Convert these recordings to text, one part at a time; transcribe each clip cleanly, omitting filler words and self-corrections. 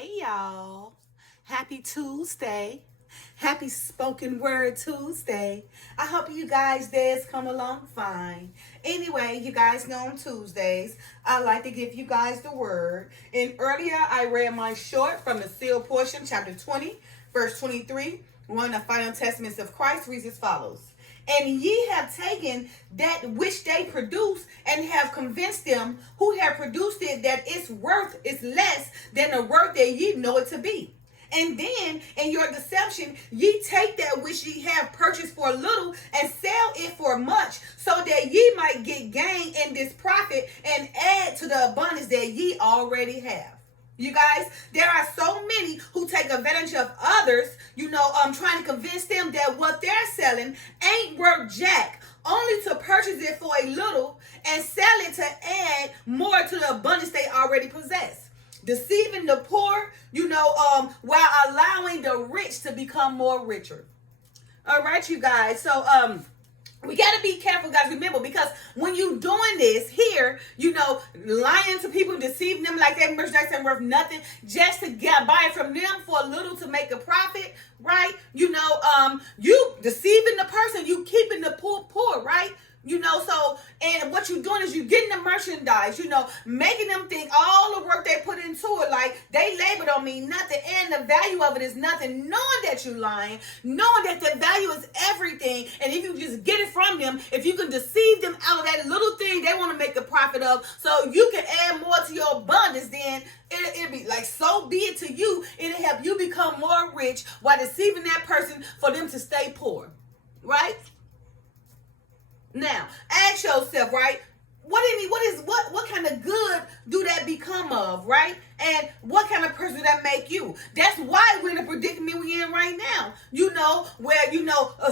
Hey y'all. Happy Tuesday. Happy Spoken Word Tuesday. I hope you guys days come along fine. Anyway, you guys know on Tuesdays, I like to give you guys the word. And earlier I read my short from the sealed portion, chapter 20, verse 23. One of the final testaments of Christ reads as follows. And ye have taken that which they produce and have convinced them who have produced it that its worth is less than the worth that ye know it to be. And then in your deception, ye take that which ye have purchased for a little and sell it for much, so that ye might get gain in this profit and add to the abundance that ye already have. You guys, there are so many who take advantage of others, trying to convince them that what they're selling ain't worth jack, only to purchase it for a little and sell it to add more to the abundance they already possess. Deceiving the poor, while allowing the rich to become more richer. All right, you guys. So, we got to be careful, guys. Remember, because when you doing this here, lying to people, deceiving them like that merchandise ain't worth nothing just to buy it from them for a little to make a profit, right? You deceiving the person, you keeping the poor, right? And what you're doing is you getting the merchandise, making them think all the work they put into it, like they labor don't mean nothing, and the value of it is nothing, knowing that you're lying, knowing that the value is everything, and if you just get it from them, if you can deceive them out of that little thing they want to make a profit of, so you can add more to your abundance, then it'll be like, so be it to you. It'll help you become more rich while deceiving that person for them to stay poor, right? Now, ask yourself, right? What kind of good do that become of, right? And what kind of person do that make you? That's why we're in the predicament we're in right now. Where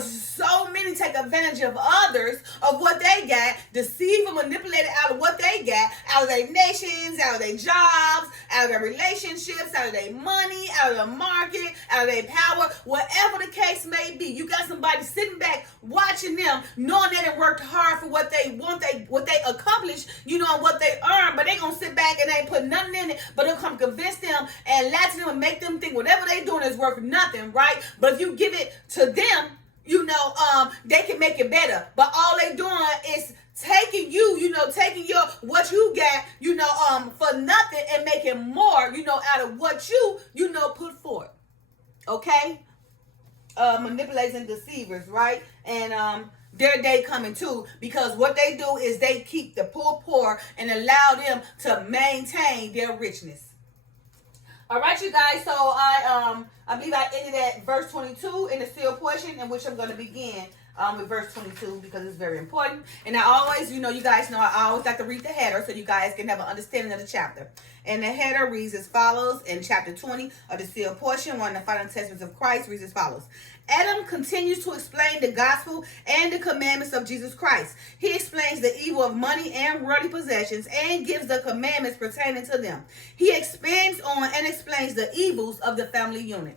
so many take advantage of others, of what they got, deceive and manipulate it out of what they got, out of their nations, out of their jobs, out of their relationships, out of their money, out of the market, out of their power, whatever the case may be. You got somebody sitting back watching them, knowing they done worked hard for what they want, what they accomplished, and what they earn, but they gonna sit back and ain't put nothing in it, but they'll come convince them and lie to them and make them think whatever they doing is worth nothing, right? But if you give it to them, they can make it better. But all they doing is taking taking your what you got, for nothing and making more, out of what you put forth. Okay? Manipulating deceivers, right? And their day coming too, because what they do is they keep the poor and allow them to maintain their richness. All right, you guys. So I believe I ended at verse 22 in the sealed portion, in which I'm going to begin with verse 22 because it's very important. And I always, you guys know I always like to read the header so you guys can have an understanding of the chapter. And the header reads as follows in chapter 20 of the sealed portion. One of the final testaments of Christ reads as follows. Adam continues to explain the gospel and the commandments of Jesus Christ. He explains the evil of money and worldly possessions and gives the commandments pertaining to them. He expands on and explains the evils of the family unit.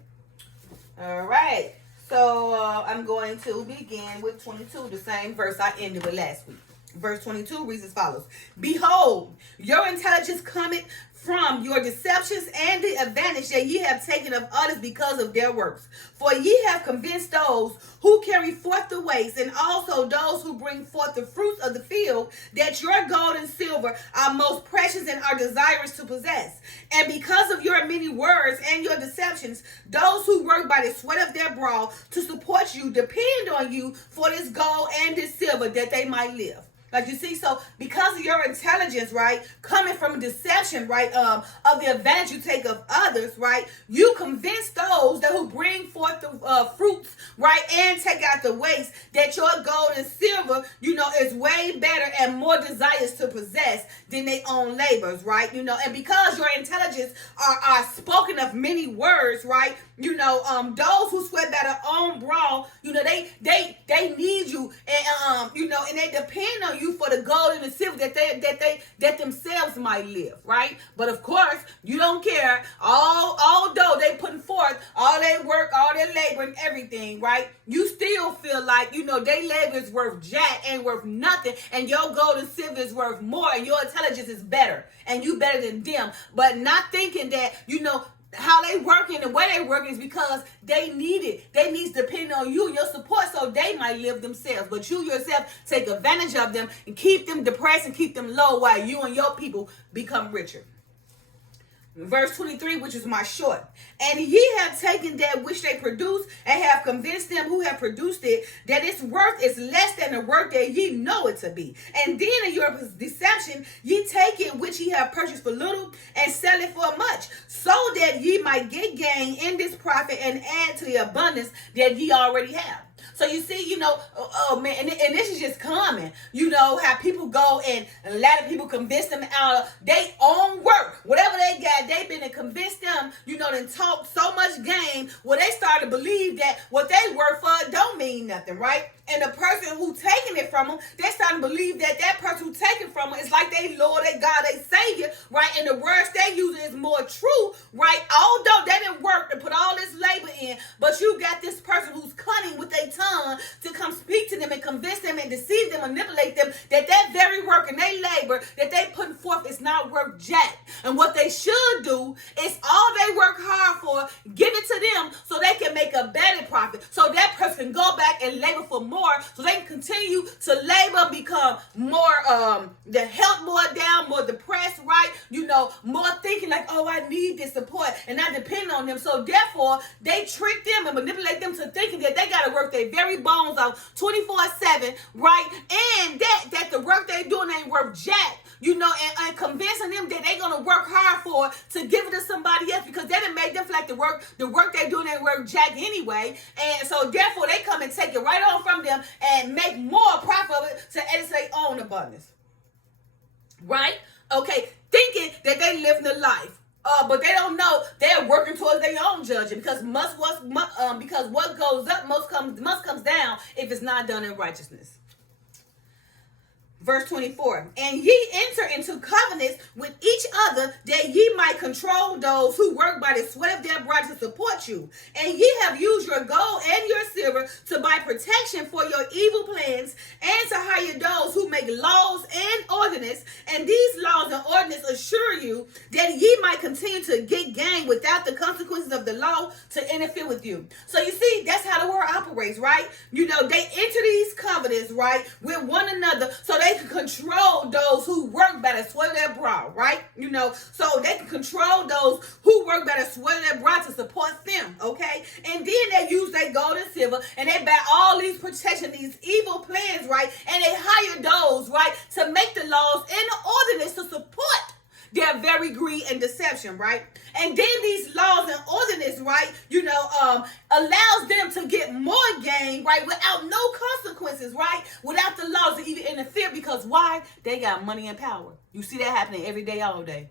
All right. So I'm going to begin with 22, the same verse I ended with last week. Verse 22 reads as follows. Behold, your intelligence cometh from your deceptions and the advantage that ye have taken of others because of their works. For ye have convinced those who carry forth the waste, and also those who bring forth the fruits of the field, that your gold and silver are most precious and are desirous to possess. And because of your many words and your deceptions, those who work by the sweat of their brow to support you depend on you for this gold and this silver, that they might live. Like you see, so because of your intelligence, right, coming from deception, right, of the advantage you take of others, right, you convince those that who bring forth the fruits, right, and take out the waste, that your gold and silver, is way better and more desirous to possess than their own labors, right, and because your intelligence are spoken of many words, right, those who sweat by their own brow, they need you, and and they depend on you for the gold and the silver that themselves might live, right? But of course, you don't care. Although they putting forth all their work, all their labor and everything, right? You still feel like, their labor is worth jack, ain't worth nothing, and your gold and silver is worth more, and your intelligence is better, and you better than them. But not thinking that, how they working and where they working is because they need it. They need to depend on you and your support so they might live themselves. But you yourself take advantage of them and keep them depressed and keep them low while you and your people become richer. Verse 23, which is my short. And ye have taken that which they produce and have convinced them who have produced it that its worth is less than the work that ye know it to be. And then in your deception, ye take it which ye have purchased for little and sell it for much, so that ye might get gain in this profit and add to the abundance that ye already have. So you see, oh man, and this is just common. How people go and a lot of people convince them out of their own work. Whatever they got, they've been to convince them, and talk so much game where they start to believe that what they work for don't mean nothing, right? And the person who taking it from them, they start to believe that person who taking from them is like they Lord, they God, they Savior, right? And the words they using is more true, right? Although they didn't work to put all this labor in, but you got this person who's cunning with their tongue to come speak to them and convince them and deceive them, manipulate them, that very work and they labor that they putting forth is not worth jack. And what they should do is all they work hard for, give it to them so they can make a better profit. So that person can go back and labor for more, so they can continue to labor, become more, the health more down, more depressed, right? More thinking like, oh, I need this support and not depending on them. So therefore, they trick them and manipulate them to thinking that they got to work their very bones off 24/7, right? And that the work they doing ain't worth jack. And convincing them that they're going to work hard for to give it to somebody else because they done made them feel like the work they doing ain't worth jack anyway. And so therefore they come and take it right on from them and make more profit of it to add to their own abundance. Right? Okay. Thinking that they living the life. But they don't know they're working towards their own judgment because because what goes up must comes down if it's not done in righteousness. Verse 24, and ye enter into covenants with each other that ye might control those who work by the sweat of their brow to support you. And ye have used your gold and your silver to buy protection for your evil plans and to hire those who make laws and ordinance. And these laws and ordinance assure you that ye might continue to get gain without the consequences of the law to interfere with you. So you see, that's how the world operates, right? They enter these covenants, right, with one another so they can control those who work by the sweat of their brow, right? So they can control those who work by the sweat of their brow to support them, okay? And then they use their gold and silver and they buy all these protection, these evil plans, right? And they hire those, right, to make the laws and the ordinance to support their very greed and deception, right? And then these laws and ordinance, right, allows them to get more gain, right, without no consequences, right, without the laws to even interfere because why? They got money and power. You see that happening every day, all day.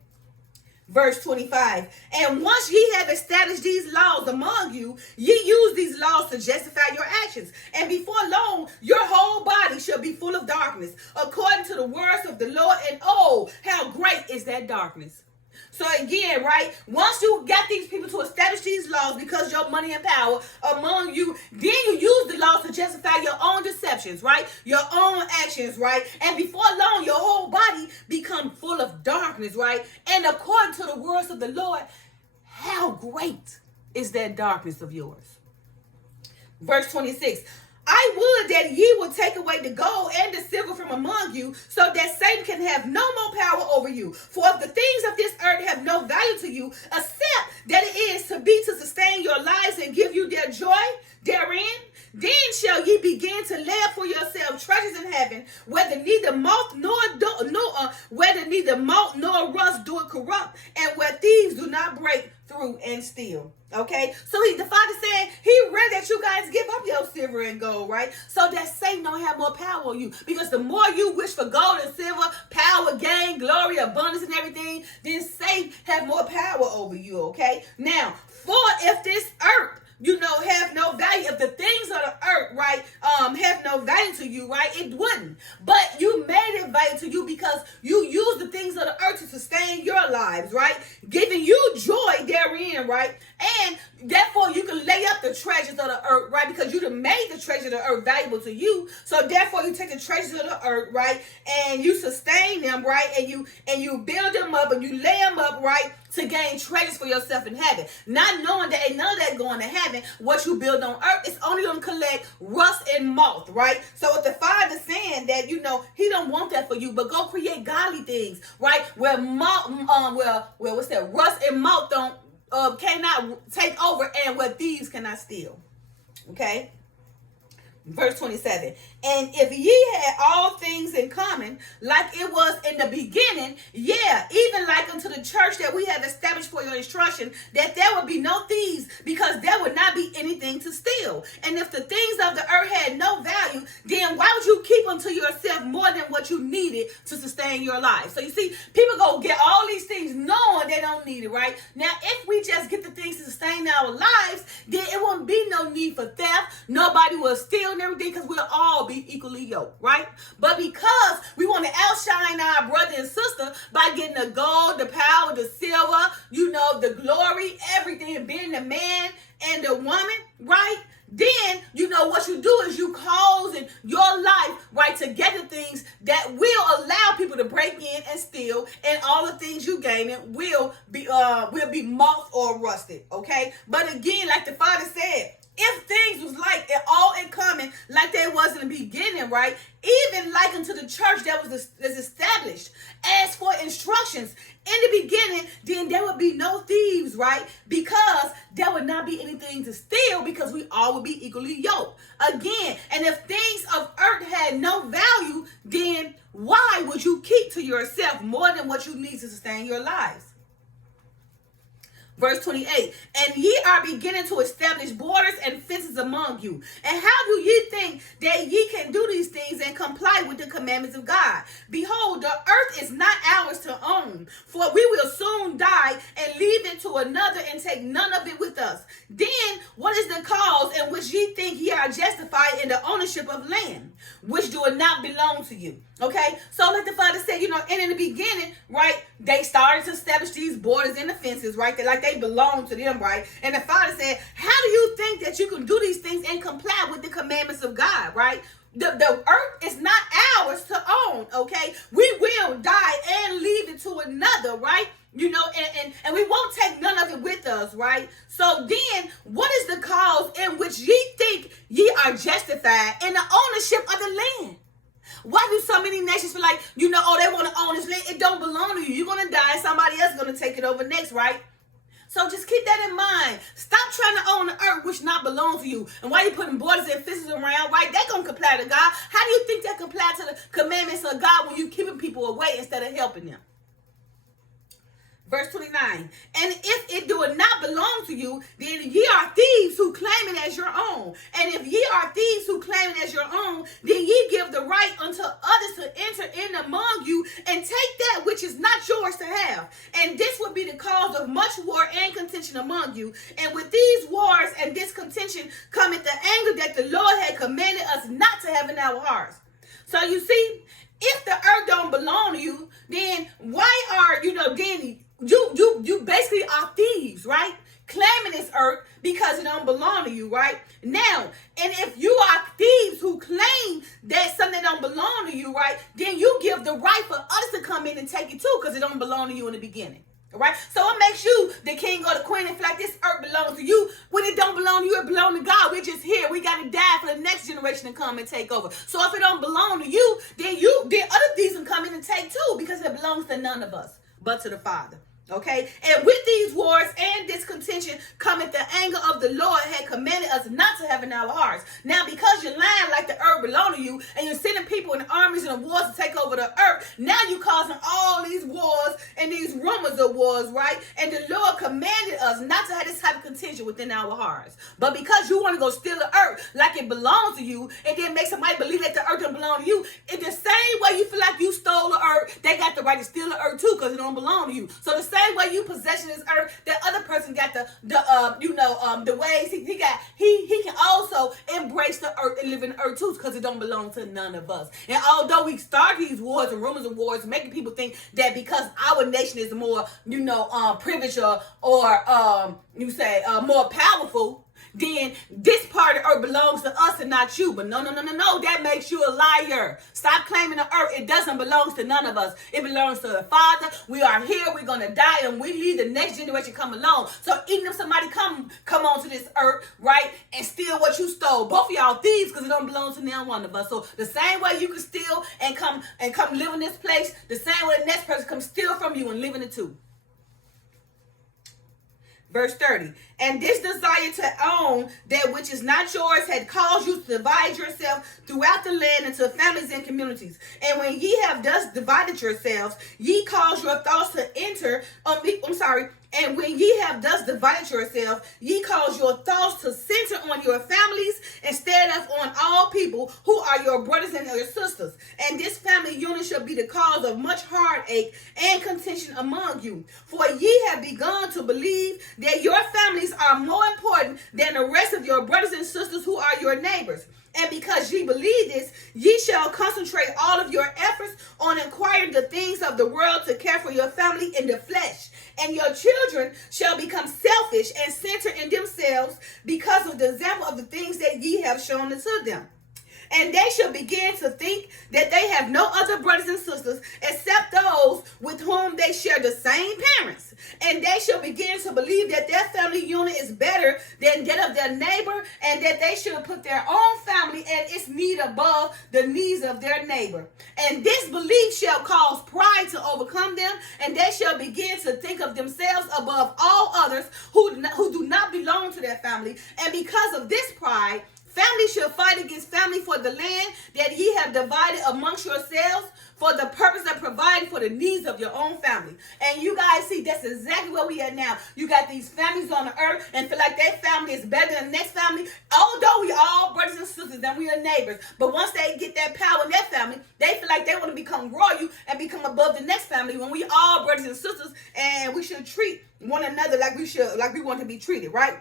Verse 25, and once ye have established these laws among you, ye use these laws to justify your actions. And before long, your whole body shall be full of darkness, according to the words of the Lord. And oh, how great is that darkness. So again, right, once you got these people to establish these laws because your money and power among you, then you use the laws to justify your own deceptions, right? Your own actions, right? And before long, your whole body become full of darkness, right? And according to the words of the Lord, how great is that darkness of yours? Verse 26, I would that ye would take away the gold and the silver from among you, so that Satan can have no more power over you. For if the things of this earth have no value to you, except that it is to be to sustain your lives and give you their joy therein, then shall ye begin to lay up for yourselves treasures in heaven, whether neither moth nor rust do it corrupt, and where thieves do not break through and steal. Okay, so the Father said he read that you guys give up your silver and gold, right? So that Satan don't have more power on you. Because the more you wish for gold and silver, power, gain, glory, abundance, and everything, then Satan have more power over you. Okay, now for if this earth have no value, if the things of the earth, right, have no value to you, right, it wouldn't. But you made it value to you because you use the things of the earth to sustain your lives, right, giving you joy therein, right, and therefore you can lay up the treasures of the earth, right? Because you done made the treasures of the earth valuable to you. So therefore you take the treasures of the earth, right? And you sustain them, right? And you build them up and you lay them up, right? To gain treasures for yourself in heaven. Not knowing that ain't none of that going to heaven. What you build on earth is only going to collect rust and moth, right? So what the Father's saying that, he don't want that for you, but go create godly things, right? Where what's that? Rust and moth don't cannot take over, and where thieves cannot steal. Okay? Verse 27. And if ye had all things in common, like it was in the beginning, even like unto the church that we have established for your instruction, that there would be no thieves, because there would not be anything to steal. And if the things of the earth had no value, then why would you keep unto yourself more than what you needed to sustain your life? So you see, people go get all these things knowing they don't need it, right? Now, if we just get the things to sustain our lives, then it won't be no need for theft. Nobody will steal and everything, because we'll all be equally yoked, right? But because we want to outshine our brother and sister by getting the gold, the power, the silver, the glory, everything, being the man and the woman, right? Then, what you do is you cause in your life, right, to get the things that will allow people to break in and steal, and all the things you gain will be moth or rusted, okay? But again, like the Father said, if things was like it all in common, like they was in the beginning, right? Even like unto the church that was established. As for instructions in the beginning, then there would be no thieves, right? Because there would not be anything to steal, because we all would be equally yoked. Again, and if things of earth had no value, then why would you keep to yourself more than what you need to sustain your lives? Verse 28, and ye are beginning to establish borders and fences among you. And how do ye think that ye can do these things and comply with the commandments of God? Behold, the earth is not ours to own, for we will soon die and leave it to another and take none of it with us. Then what is the cause in which ye think ye are justified in the ownership of land, which do not belong to you? Okay, so like the Father said, and in the beginning, right, they started to establish these borders and the fences, right, they belong to them, right? And the Father said, how do you think that you can do these things and comply with the commandments of God, right? The earth is not ours to own, okay? We will die and leave it to another, right? And we won't take none of it with us, right? So then, what is the cause in which ye think ye are justified in the ownership of the land? Why do so many nations feel like, they want to own this land? It don't belong to you. You're going to die and somebody else is going to take it over next, right? So just keep that in mind. Stop trying to own the earth which not belongs to you. And why you putting borders and fences around, right? They're going to comply to God. How do you think that comply to the commandments of God when you keeping people away instead of helping them? Verse 29, and if it do not belong to you, then ye are thieves who claim it as your own. And if ye are thieves who claim it as your own, then ye give the right unto others to enter in among you and take that which is not yours to have. And this would be the cause of much war and contention among you. And with these wars and this contention cometh the anger that the Lord had commanded us not to have in our hearts. So you see, if the earth don't belong to you, then why are, then you basically are thieves, right? Claiming this earth because it don't belong to you, right? Now, and if you are thieves who claim that something don't belong to you, right, then you give the right for others to come in and take it too, because it don't belong to you in the beginning. All right? So what makes you the king or the queen and feel like this earth belongs to you when it don't belong to you? It belongs to God. We're just here. We got to die for the next generation to come and take over. So if it don't belong to you, then other thieves can come in and take too, because it belongs to none of us but to the Father. Okay, and with these wars and this contention cometh the anger of the Lord had commanded us not to have in our hearts. Now, because you're lying like the earth belong to you, and you're sending people in armies and wars to take over the earth, now you're causing all these wars and these rumors of wars, right? And the Lord commanded us not to have this type of contention within our hearts. But because you want to go steal the earth like it belongs to you, and then make somebody believe that the earth don't belong to you, in the same way you feel like you stole the earth, they got the right to steal the earth too, because it don't belong to you. So the same way you possession this earth, that other person got the ways he can also embrace the earth and live in the earth too, because it don't belong to none of us. And although we start these wars and rumors of wars, making people think that because our nation is more privileged or more powerful, then this part of the earth belongs to us and not you. But no, that makes you a liar. Stop claiming the earth. It doesn't belong to none of us. It belongs to the Father. We are here. We're going to die, and we leave the next generation come along. So even if somebody come onto this earth, right, and steal what you stole, both of y'all thieves, because it don't belong to neither one of us. So the same way you can steal and come live in this place, the same way the next person come steal from you and live in it too. Verse 30, and this desire to own that which is not yours had caused you to divide yourself throughout the land into families and communities. And when ye have thus divided yourselves, ye cause your thoughts to enter, and when ye have thus divided yourselves, ye cause your thoughts to center on your families instead of on all people who are your brothers and your sisters. And this family unit shall be the cause of much heartache and contention among you. For ye have begun to believe that your families are more important than the rest of your brothers and sisters who are your neighbors. And because ye believe this, ye shall concentrate all of your efforts on acquiring the things of the world to care for your family in the flesh. And your children shall become selfish and center in themselves because of the example of the things that ye have shown unto them. And they shall begin to think that they have no other brothers and sisters except those with whom they share the same parents. And they shall begin to believe that their family unit is better than that of their neighbor, and that they should put their own family and its need above the needs of their neighbor. And this belief shall cause pride to overcome them, and they shall begin to think of themselves above all others who do not belong to their family. And because of this pride, family shall fight against family for the land that ye have divided amongst yourselves for the purpose of providing for the needs of your own family. And you guys see, that's exactly where we are now. You got these families on the earth and feel like their family is better than the next family. Although we all brothers and sisters and we are neighbors. But once they get that power in their family, they feel like they want to become royal and become above the next family, when we all brothers and sisters, and we should treat one another like we want to be treated, right?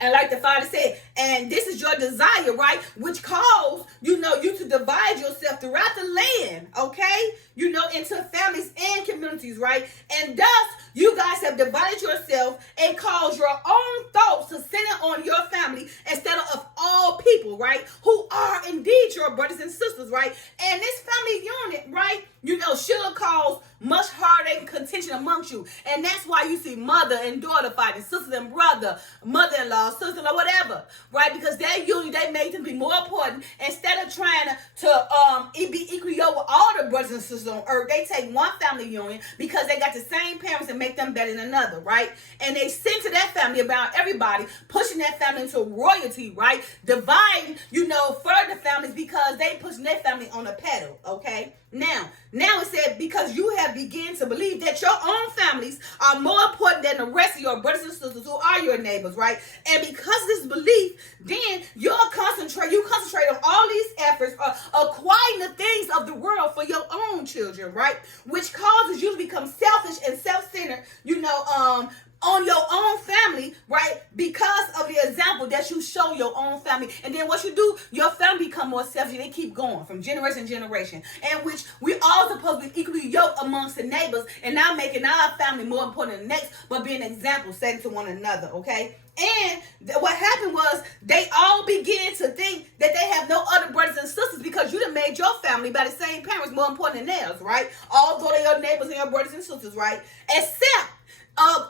And like the Father said, and this is your desire, right? Which caused, you to divide yourself throughout the land, okay? Into families and communities, right? And thus, you guys have divided yourself and caused your own thoughts to center on your family instead of all people, right? Who are indeed your brothers and sisters, right? And this family unit, right? Should cause much heartache and contention amongst you. And that's why you see mother and daughter fighting, sister and brother, mother-in-law, sister-in-law, whatever, right? Because that unit, they made them be more important. Instead of trying to be equal with all the brothers and sisters on earth, they take one family union because they got the same parents and make them better than another, right? And they center that family about everybody, pushing that family into royalty, right? Dividing, further families because they pushing their family on a pedal, okay? Now it said, because you have begun to believe that your own families are more important than the rest of your brothers and sisters who are your neighbors, right? And because of this belief, then you concentrate on all these efforts of acquiring the things of the world for your own children, right? Which causes you to become selfish and self-centered, on your own family, right? Because of the example that you show your own family. And then what you do, your family become more selfish. They keep going from generation to generation. And which we all supposed to be equally yoked amongst the neighbors and not making our family more important than the next, but being an example, setting to one another, okay? And what happened was they all began to think that they have no other brothers and sisters because you done made your family by the same parents more important than theirs, right? Although they are neighbors and your brothers and sisters, right? Except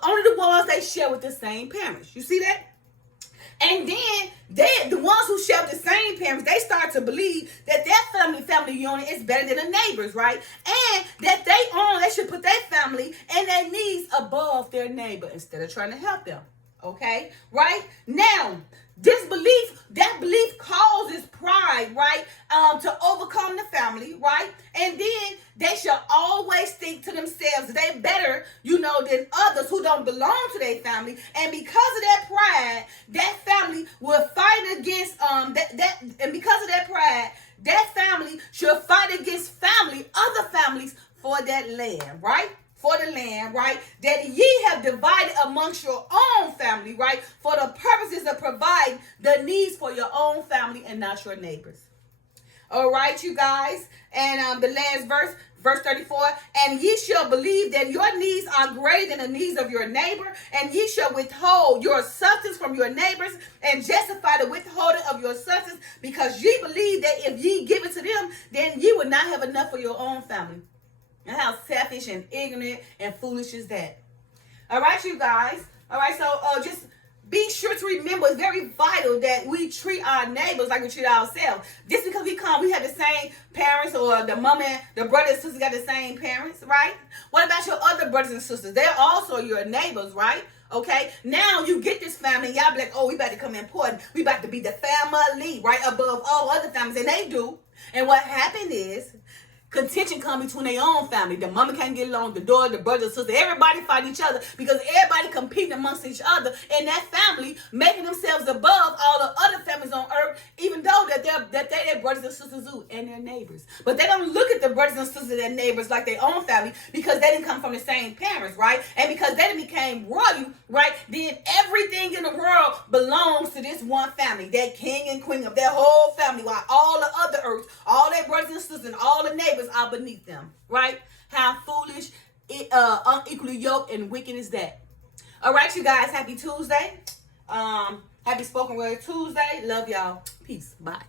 only the ones they share with the same parents. You see that? And then the ones who share the same parents, they start to believe that their family unit is better than the neighbors, right? And that they should put their family and their needs above their neighbor instead of trying to help them. Okay? Right? Now, that belief causes pride, right? To overcome the family, right? And then they shall always think to themselves they better, than others who don't belong to their family. And because of that pride, that family will fight against and because of that pride, that family should fight against other families for that land, right? For the land, right? That ye have divided amongst your own family, right? For the purposes of providing the needs for your own family and not your neighbors. All right, you guys. And the last verse, verse 34, and ye shall believe that your needs are greater than the needs of your neighbor, and ye shall withhold your substance from your neighbors, and justify the withholding of your substance, because ye believe that if ye give it to them, then ye will not have enough for your own family. And how selfish and ignorant and foolish is that? All right, you guys. All right, so just be sure to remember, it's very vital that we treat our neighbors like we treat ourselves. Just because we have the same parents, or the mom and the brother and sister got the same parents, right? What about your other brothers and sisters? They're also your neighbors, right? Okay, now you get this family, y'all be like, oh, we about to come important. We about to be the family, right, above all other families, and they do. And what happened is, contention come between their own family. The mama can't get along, the daughter, the brother, the sister, everybody fight each other because everybody competing amongst each other in that family, making themselves above all the other families on earth, even though they're their brothers and sisters too, and their neighbors. But they don't look at the brothers and sisters of their neighbors like their own family, because they didn't come from the same parents, right? And because they became royal, right? Then everything in the world belongs to this one family, that king and queen of their whole family, while all the other earth, all their brothers and sisters and all the neighbors are beneath them, right? How foolish, unequally yoked and wicked is that? All right, you guys, happy Tuesday. Happy Spoken Word Tuesday. Love y'all. Peace. Bye.